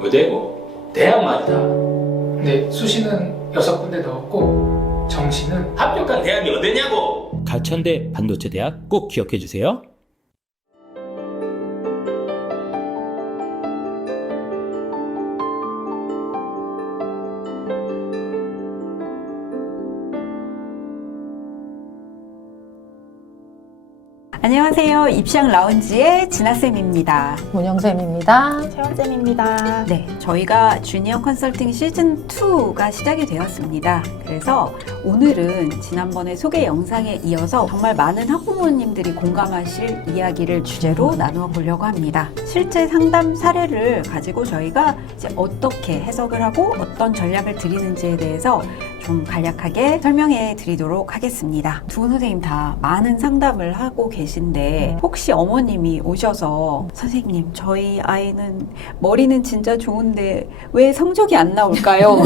어디고? 대학 말이다. 네, 수시는 6군데 넣었고 정시는 합격한 대학이 어디냐고? 가천대 반도체대학 꼭 기억해 주세요. 안녕하세요. 입시왕 라운지의 진아쌤입니다. 문영쌤입니다. 채원쌤입니다. 네, 저희가 주니어 컨설팅 시즌2가 시작이 되었습니다. 그래서 오늘은 지난번에 소개 영상에 이어서 정말 많은 학부모님들이 공감하실 이야기를 주제로 나누어 보려고 합니다. 실제 상담 사례를 가지고 저희가 이제 어떻게 해석을 하고 어떤 전략을 드리는지에 대해서 좀 간략하게 설명해 드리도록 하겠습니다. 두 분 선생님 다 많은 상담을 하고 계신데 혹시 어머님이 오셔서 선생님 저희 아이는 머리는 진짜 좋은데 왜 성적이 안 나올까요?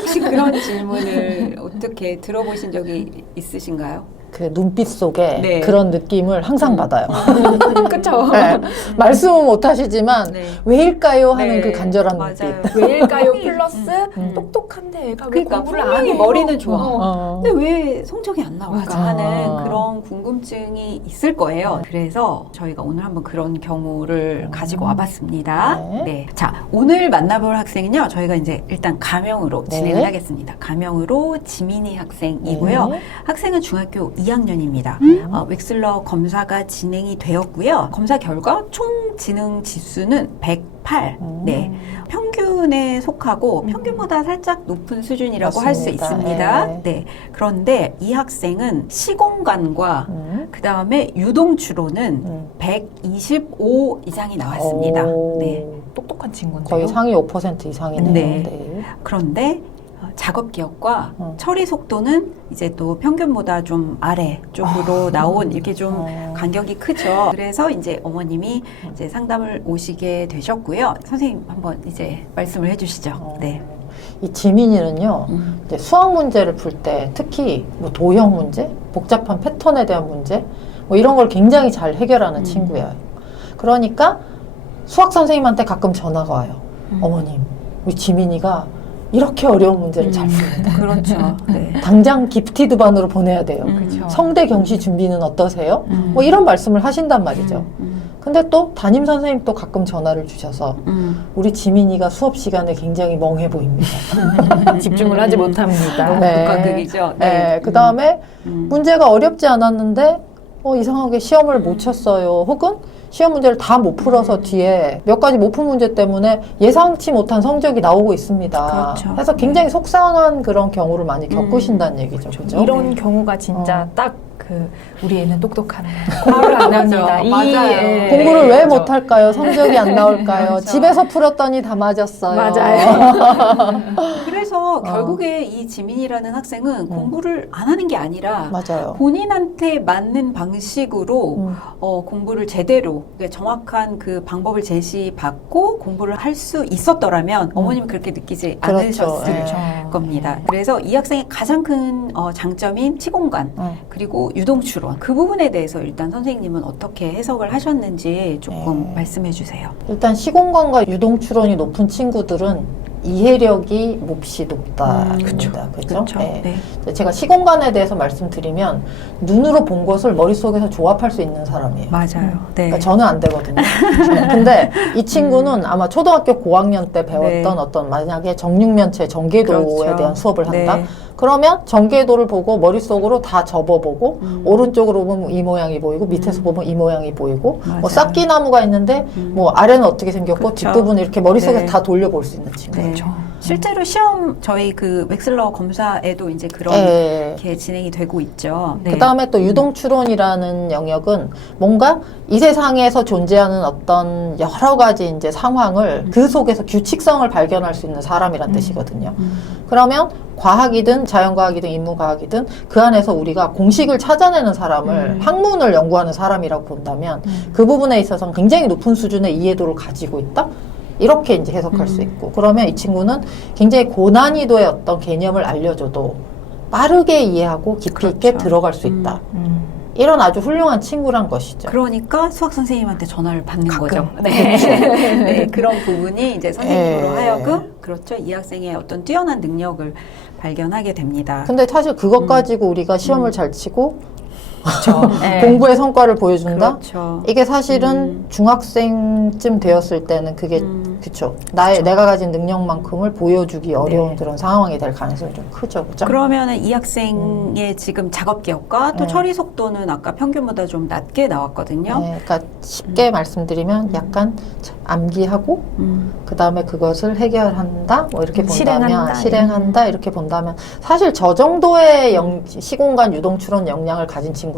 혹시 그런 질문을 어떻게 들어보신 적이 있으신가요? 그 눈빛 속에 네. 그런 느낌을 항상 받아요. 그쵸? 네. 말씀은 못 하시지만 네. 왜일까요? 하는 네. 그 간절한 맞아요. 눈빛. 왜일까요? 플러스 똑똑한데 애가 왜 그러니까 공부를 안 분명히 해요? 머리는 좋아. 어. 근데 왜 성적이 안 나올까 맞아. 하는 그런 궁금증이 있을 거예요. 그래서 저희가 오늘 한번 그런 경우를 가지고 와봤습니다. 네. 네. 자, 오늘 만나볼 학생은요. 저희가 이제 일단 가명으로 네. 진행을 하겠습니다. 가명으로 지민이 학생이고요. 네. 학생은 중학교 2학년입니다. 웩슬러 검사가 진행이 되었고요. 검사 결과 총 지능 지수는 108. 네. 평균에 속하고 평균보다 살짝 높은 수준이라고 할 수 맞습니다. 있습니다. 네. 네. 그런데 이 학생은 시공간과 그 다음에 유동추로는 125 이상이 나왔습니다. 오. 네. 똑똑한 친구인데요. 거의 상위 5% 이상이네요. 네. 네. 그런데 작업 기억과 처리 속도는 이제 또 평균보다 좀 아래 쪽으로 나온 이렇게 좀 간격이 크죠. 그래서 이제 어머님이 이제 상담을 오시게 되셨고요. 선생님 한번 이제 말씀을 해주시죠. 네. 이 지민이는요, 이제 수학 문제를 풀 때 특히 뭐 도형 문제, 복잡한 패턴에 대한 문제, 뭐 이런 걸 굉장히 잘 해결하는 친구예요. 그러니까 수학 선생님한테 가끔 전화가 와요. 어머님, 우리 지민이가 이렇게 어려운 문제를 잘 풉니다. 그렇죠. 네. 당장 기프티드 반으로 보내야 돼요. 그렇죠. 성대 경시 준비는 어떠세요? 뭐 이런 말씀을 하신단 말이죠. 근데 또 담임 선생님 또 가끔 전화를 주셔서 우리 지민이가 수업 시간에 굉장히 멍해 보입니다. 집중을 하지 못합니다. 네. 극과극이죠. 네. 그 다음에 문제가 어렵지 않았는데 이상하게 시험을 못 쳤어요. 혹은 시험 문제를 다 못 풀어서 뒤에 몇 가지 못 푼 문제 때문에 예상치 못한 성적이 나오고 있습니다. 그렇죠. 그래서 굉장히 속상한 그런 경우를 많이 겪으신다는 얘기죠. 그죠? 이런 경우가 진짜 딱 우리 애는 똑똑하네. 공부를 안 합니다. 맞아요. 공부를 왜 그렇죠. 못할까요? 성적이 안 나올까요? 그렇죠. 집에서 풀었더니 다 맞았어요. 맞아요. 그래서 결국에 이 지민이라는 학생은 공부를 안 하는 게 아니라 맞아요. 본인한테 맞는 방식으로 공부를 제대로 그러니까 정확한 그 방법을 제시받고 공부를 할 수 있었더라면 어머님은 그렇게 느끼지 그렇죠. 않으셨을 네. 겁니다. 그래서 이 학생의 가장 큰 장점인 시공간 그리고 유동추론 그 부분에 대해서 일단 선생님은 어떻게 해석을 하셨는지 조금 말씀해 주세요. 일단 시공간과 유동추론이 높은 친구들은 이해력이 몹시 높답니다. 그렇죠? 네. 네. 제가 시공간에 대해서 말씀드리면 눈으로 본 것을 머릿속에서 조합할 수 있는 사람이에요. 맞아요. 네. 그러니까 저는 안 되거든요. 네. 근데 이 친구는 아마 초등학교 고학년 때 배웠던 네. 어떤 만약에 정육면체 정계도에 그렇죠. 대한 수업을 한다. 네. 그러면 정계도를 보고 머릿속으로 다 접어보고 오른쪽으로 보면 이 모양이 보이고 밑에서 보면 이 모양이 보이고 뭐 맞아요. 싹기나무가 있는데 뭐 아래는 어떻게 생겼고 그렇죠. 뒷부분을 이렇게 머릿속에 네. 다 돌려볼 수 있는 친구. 네. 실제로 시험 저희 그 웩슬러 검사에도 이제 그런 게 진행이 되고 있죠. 네. 그 다음에 또 유동추론이라는 영역은 뭔가 이 세상에서 존재하는 어떤 여러 가지 이제 상황을 그 속에서 규칙성을 발견할 수 있는 사람이란 뜻이거든요. 그러면 과학이든 자연과학이든 인문과학이든 그 안에서 우리가 공식을 찾아내는 사람을 학문을 연구하는 사람이라고 본다면 그 부분에 있어서는 굉장히 높은 수준의 이해도를 가지고 있다? 이렇게 이제 해석할 수 있고 그러면 이 친구는 굉장히 고난이도의 어떤 개념을 알려줘도 빠르게 이해하고 깊이 있게 들어갈 수 있다. 이런 아주 훌륭한 친구란 것이죠. 그러니까 수학 선생님한테 전화를 받는 가끔. 거죠. 네. 네, 그런 부분이 이제 선생님으로 예. 하여금 그렇죠. 이 학생의 어떤 뛰어난 능력을 발견하게 됩니다. 근데 사실 그것 가지고 우리가 시험을 잘 치고 네. 공부의 성과를 보여준다? 그렇죠. 이게 사실은 중학생쯤 되었을 때는 그게 그쵸. 내가 가진 능력만큼을 보여주기 어려운 네. 그런 상황이 될 가능성이 좀 크죠. 그죠? 그러면은 이 학생의 지금 작업 기억과 또 네. 처리 속도는 아까 평균보다 좀 낮게 나왔거든요. 네, 그러니까 쉽게 말씀드리면 약간 암기하고 그 다음에 그것을 해결한다 뭐 이렇게 본다면 실행한다 이렇게 본다면 사실 저 정도의 시공간 유동추론 역량을 가진 친구들은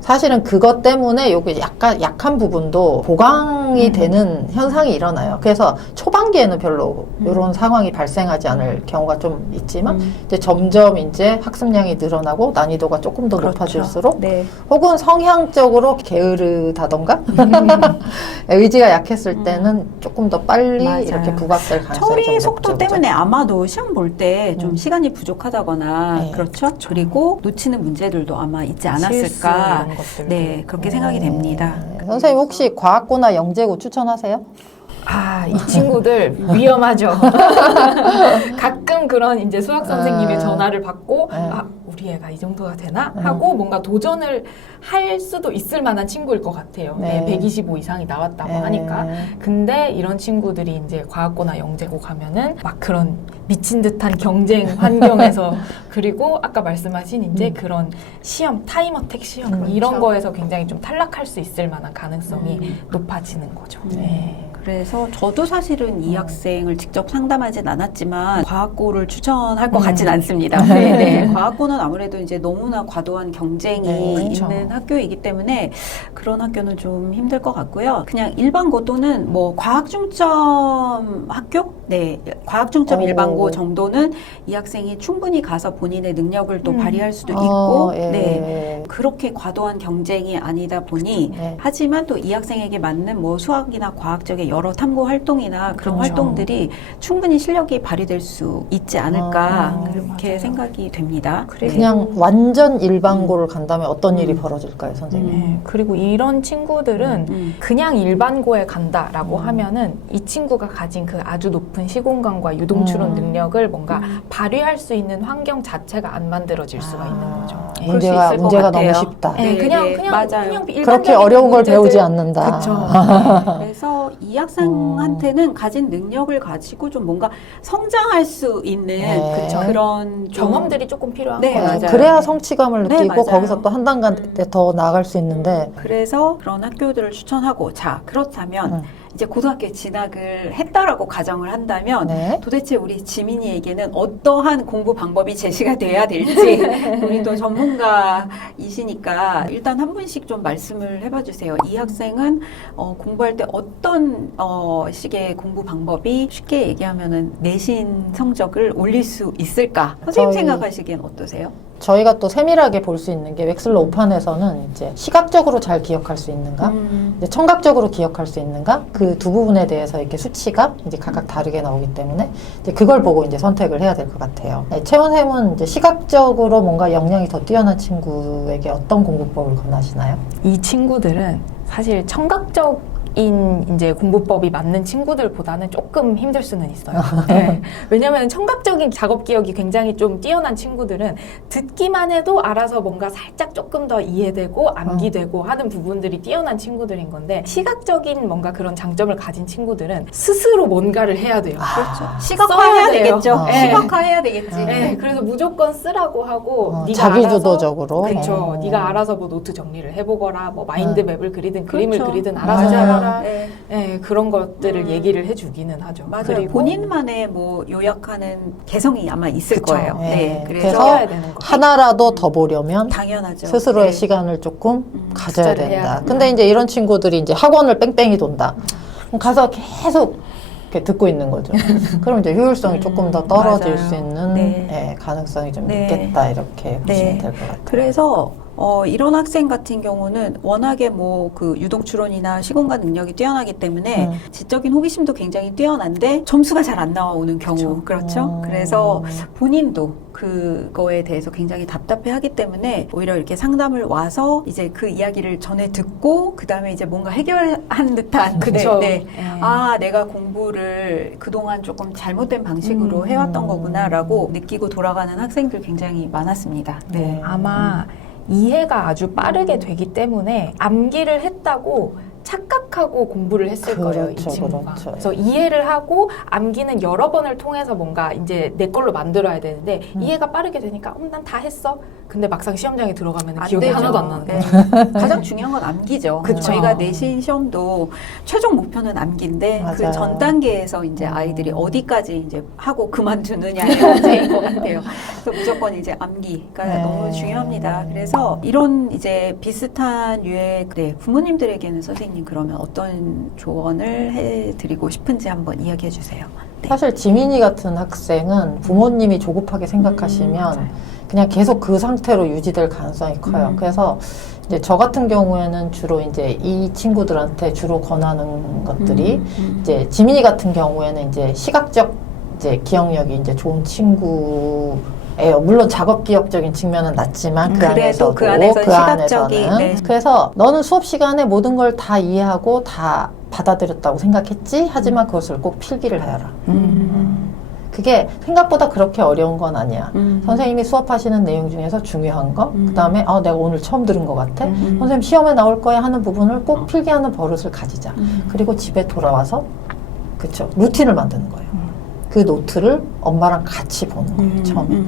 사실은 그것 때문에 여기 약간 약한 부분도 보강이 되는 현상이 일어나요. 그래서 초반기에는 별로 이런 상황이 발생하지 않을 경우가 좀 있지만 이제 점점 이제 학습량이 늘어나고 난이도가 조금 더 그렇죠. 높아질수록 네. 혹은 성향적으로 게으르다던가 의지가 약했을 때는 조금 더 빨리 맞아요. 이렇게 부각될 가능성이 좀 처리 속도 높죠, 때문에 아마도 시험 볼 때 좀 시간이 부족하다거나 네. 그렇죠. 그리고 놓치는 문제들도 아마 있지 않았을까. 네, 그렇게 생각이 됩니다. 선생님 혹시 과학고나 영재고 추천하세요? 아, 이 친구들 위험하죠. 가끔 그런 이제 수학 선생님의 전화를 받고 아, 우리 애가 이 정도가 되나? 하고 뭔가 도전을 할 수도 있을 만한 친구일 것 같아요. 네. 125 이상이 나왔다고 하니까. 근데 이런 친구들이 이제 과학고나 영재고 가면은 막 그런 미친 듯한 경쟁 환경에서 그리고 아까 말씀하신 이제 그런 시험, 타임어택 시험 이런 거에서 굉장히 좀 탈락할 수 있을 만한 가능성이 높아지는 거죠. 네. 그래서 저도 사실은 이 학생을 직접 상담하진 않았지만 과학고를 추천할 것 같진 않습니다. 네, 네. 과학고는 아무래도 이제 너무나 과도한 경쟁이 네, 그렇죠. 있는 학교이기 때문에 그런 학교는 좀 힘들 것 같고요. 그냥 일반고 또는 뭐 과학 중점 학교? 네, 과학 중점 일반고 정도는 이 학생이 충분히 가서 본인의 능력을 또 발휘할 수도 있고, 예. 네, 그렇게 과도한 경쟁이 아니다 보니 네. 하지만 또 이 학생에게 맞는 뭐 수학이나 과학 쪽의 여러 탐구 활동이나 그런 활동들이 충분히 실력이 발휘될 수 있지 않을까 그렇게 맞아요. 생각이 됩니다. 그냥 완전 일반고를 간다면 어떤 일이 벌어질까요, 선생님? 네, 그리고 이런 친구들은 그냥 일반고에 간다라고 하면은 이 친구가 가진 그 아주 높은 시공간과 유동추론 능력을 뭔가 발휘할 수 있는 환경 자체가 안 만들어질 수가 있는 거죠. 네. 그럴 수 있을 것 문제가 같아요. 너무 쉽다. 네, 그냥 맞아요. 일반적인 그렇게 어려운 걸 문제들- 배우지 않는다. 그렇죠. 그래서 이 학생한테는 가진 능력을 가지고 좀 뭔가 성장할 수 있는 네. 그런 좀 경험들이 조금 필요한 네, 거예요. 맞아요. 그래야 성취감을 네, 느끼고 맞아요. 거기서 또 한 단간 더 나아갈 수 있는데 그래서 그런 학교들을 추천하고 자 그렇다면 이제 고등학교에 진학을 했다라고 가정을 한다면 네. 도대체 우리 지민이에게는 어떠한 공부 방법이 제시가 돼야 될지 우리 또 전문가이시니까 일단 한 분씩 좀 말씀을 해봐 주세요. 이 학생은 공부할 때 어떤 식의 공부 방법이 쉽게 얘기하면은 내신 성적을 올릴 수 있을까? 선생님 저희- 생각하시기엔 어떠세요? 저희가 또 세밀하게 볼 수 있는 게 웩슬러 5판에서는 이제 시각적으로 잘 기억할 수 있는가, 이제 청각적으로 기억할 수 있는가, 그 두 부분에 대해서 이렇게 수치가 이제 각각 다르게 나오기 때문에 이제 그걸 보고 이제 선택을 해야 될 것 같아요. 네, 채원쌤은 이제 시각적으로 뭔가 역량이 더 뛰어난 친구에게 어떤 공부법을 권하시나요? 이 친구들은 사실 청각적인 이제 공부법이 맞는 친구들보다는 조금 힘들 수는 있어요. 네. 왜냐하면 청각적인 작업 기억이 굉장히 좀 뛰어난 친구들은 듣기만 해도 알아서 뭔가 살짝 조금 더 이해되고 암기되고 하는 부분들이 뛰어난 친구들인 건데 시각적인 뭔가 그런 장점을 가진 친구들은 스스로 뭔가를 해야 돼요. 그렇죠. 써야 시각화해야 돼요. 되겠죠. 네. 시각화해야 되겠지. 네, 그래서 무조건 쓰라고 하고 네가 자기주도적으로. 그렇죠. 네가 알아서 뭐 노트 정리를 해보거라, 뭐 마인드 맵을 그리든 그림을 그렇죠. 그리든 알아서 맞아요. 해봐라. 네. 네, 그런 것들을 얘기를 해주기는 하죠. 맞아요. 그리고 본인만의 뭐 요약하는 개성이 아마 있을 그쵸. 거예요. 네. 네. 그래서 그래서 써야 되는 거. 하나라도 더 보려면 당연하죠. 스스로의 네. 시간을 조금 가져야 투자를 해야 된다. 된다. 근데 이제 이런 친구들이 이제 학원을 뺑뺑이 돈다. 그럼 가서 계속 이렇게 듣고 있는 거죠. 그럼 이제 효율성이 조금 더 떨어질 맞아요. 수 있는 네. 예, 가능성이 좀 네. 있겠다 이렇게 보시면 될 것 같아요. 그래서 이런 학생 같은 경우는 워낙에 뭐 그 유동 추론이나 시공간 능력이 뛰어나기 때문에 지적인 호기심도 굉장히 뛰어난데 점수가 잘 안 나오는 경우. 그렇죠. 그래서 본인도 그거에 대해서 굉장히 답답해하기 때문에 오히려 이렇게 상담을 와서 이제 그 이야기를 전에 듣고 그 다음에 이제 뭔가 해결한 듯한 그쵸. 네. 아, 내가 공부를 그동안 조금 잘못된 방식으로 해왔던 거구나라고 느끼고 돌아가는 학생들 굉장히 많았습니다. 네. 아마 이해가 아주 빠르게 되기 때문에 암기를 했다고 착각하고 공부를 했을 거예요, 이 그렇죠, 친구가. 그렇죠. 그래서 이해를 하고 암기는 여러 번을 통해서 뭔가 이제 내 걸로 만들어야 되는데 이해가 빠르게 되니까 난 다 했어. 근데 막상 시험장에 들어가면 안 기억이 되죠. 하나도 안 나는 네. 거예요. 가장 중요한 건 암기죠. 그쵸. 저희가 내신 시험도 최종 목표는 암기인데 그 맞아요. 전 단계에서 이제 아이들이 어디까지 이제 하고 그만두느냐의 문제인 것 같아요. 그래서 무조건 이제 암기가 네. 너무 중요합니다. 그래서 이런 이제 비슷한 유의 부모님들에게는 선생님 그러면 어떤 조언을 해드리고 싶은지 한번 이야기해 주세요. 네. 사실 지민이 같은 학생은 부모님이 조급하게 생각하시면 그냥 계속 그 상태로 유지될 가능성이 커요. 그래서 이제 저 같은 경우에는 주로 이제 이 친구들한테 주로 권하는 것들이 이제 지민이 같은 경우에는 이제 시각적 이제 기억력이 이제 좋은 친구예요. 물론 작업 기억적인 측면은 낮지만 그 그래도 안에서도 그 안에서 시각적인, 안에서는. 네. 그래서 너는 수업 시간에 모든 걸 다 이해하고 다 받아들였다고 생각했지? 하지만 그것을 꼭 필기를 해라. 그게 생각보다 그렇게 어려운 건 아니야. 선생님이 수업하시는 내용 중에서 중요한 거, 그 다음에 내가 오늘 처음 들은 것 같아. 선생님 시험에 나올 거야 하는 부분을 꼭 필기하는 버릇을 가지자. 그리고 집에 돌아와서 그쵸 루틴을 만드는 거예요. 그 노트를 엄마랑 같이 보는 거예요. 처음에.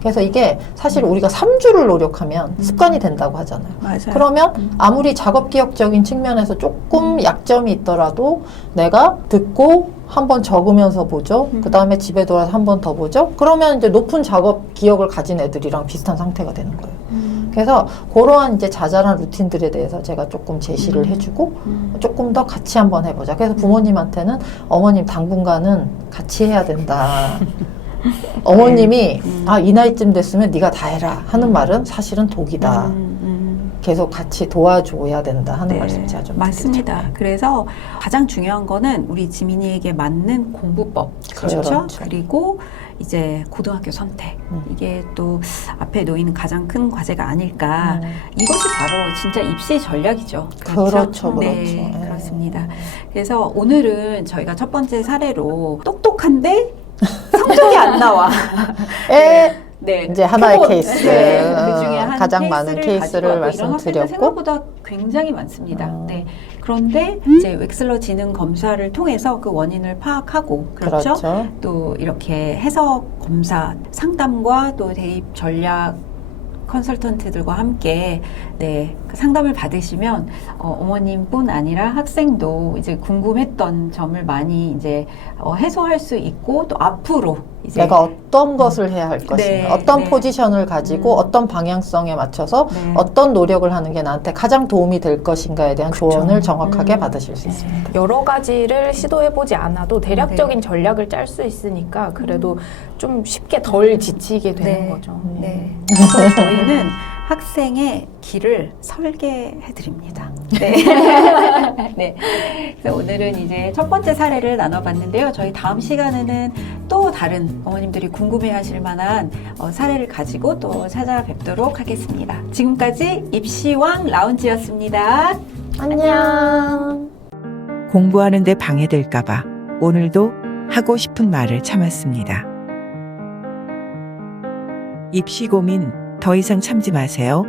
그래서 이게 사실 우리가 3주를 노력하면 습관이 된다고 하잖아요. 맞아요. 그러면 아무리 작업 기억적인 측면에서 조금 약점이 있더라도 내가 듣고 한번 적으면서 보죠. 그 다음에 집에 돌아서 한 번 더 보죠. 그러면 이제 높은 작업 기억을 가진 애들이랑 비슷한 상태가 되는 거예요. 그래서 그러한 이제 자잘한 루틴들에 대해서 제가 조금 제시를 해주고 조금 더 같이 한번 해보자. 그래서 부모님한테는 어머님 당분간은 같이 해야 된다. 어머님이 이 나이쯤 됐으면 네가 다 해라 하는 말은 사실은 독이다. 계속 같이 도와줘야 된다 하는 말씀 제가 좀 맞습니다. 드리죠. 그래서 가장 중요한 거는 우리 지민이에게 맞는 공부법 그렇죠? 그렇죠. 그리고 이제 고등학교 선택 이게 또 앞에 놓이는 가장 큰 과제가 아닐까. 이것이 바로 진짜 입시 전략이죠. 그렇죠, 네, 그렇죠. 예. 그렇습니다. 그래서 오늘은 저희가 첫 번째 사례로 똑똑한데 성적이 안 나와. 네, 이제 하나의 표본, 케이스, 네, 그 중에 한 가장 많은 케이스를 가지고 왔고 이런 학생들 말씀드렸고 생각보다 굉장히 많습니다. 네, 그런데 이제 웩슬러 지능 검사를 통해서 그 원인을 파악하고 그렇죠? 또 이렇게 해석 검사 상담과 또 대입 전략 컨설턴트들과 함께 그 상담을 받으시면 어머님뿐 아니라 학생도 이제 궁금했던 점을 많이 이제 해소할 수 있고 또 앞으로 이제 내가 어떤 것을 해야 할 것인가, 어떤 포지션을 가지고 어떤 방향성에 맞춰서 어떤 노력을 하는 게 나한테 가장 도움이 될 것인가에 대한 조언을 정확하게 받으실 수 있습니다. 여러 가지를 시도해보지 않아도 대략적인 전략을 짤 수 있으니까 그래도 좀 쉽게 덜 지치게 되는 거죠. 네. 그래서 저희는 학생의 길을 설계해 드립니다. 네. 네. 그래서 오늘은 이제 첫 번째 사례를 나눠봤는데요. 저희 다음 시간에는 또 다른 어머님들이 궁금해하실 만한 사례를 가지고 또 찾아뵙도록 하겠습니다. 지금까지 입시왕 라운지였습니다. 안녕. 공부하는 데 방해될까봐 오늘도 하고 싶은 말을 참았습니다. 입시 고민 더 이상 참지 마세요.